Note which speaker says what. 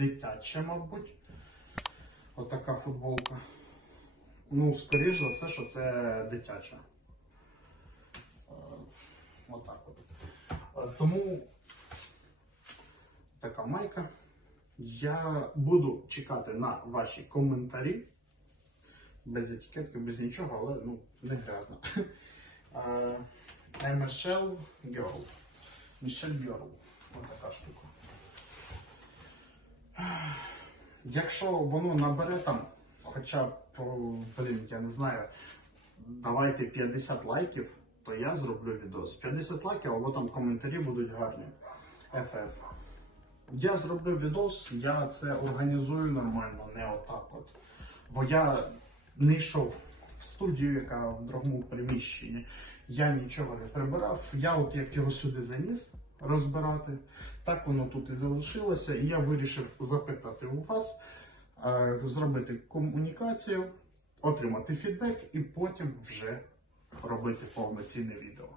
Speaker 1: дитяча, мабуть. Отака футболка. Ну, скоріш за все, що це дитяча. Е, Отак от. Е, Тому така майка. Я буду чекати на ваші коментарі. Без етикетки, без нічого, але ну, не грязно. Michelle Girl. Michelle Girl. Ось така штука. Якщо воно набере там, хоча б, блін, я не знаю, давайте 50 лайків, то я зроблю відос. 50 лайків, або там коментарі будуть гарні. FF. Я зроблю відос, я це організую нормально, не отак от. Бо я не йшов в студію, яка в другому приміщенні. Я нічого не прибирав. Я от як його сюди заніс розбирати, так воно тут і залишилося. І я вирішив запитати у вас, е, зробити комунікацію, отримати фідбек і потім вже робити повноцінне відео.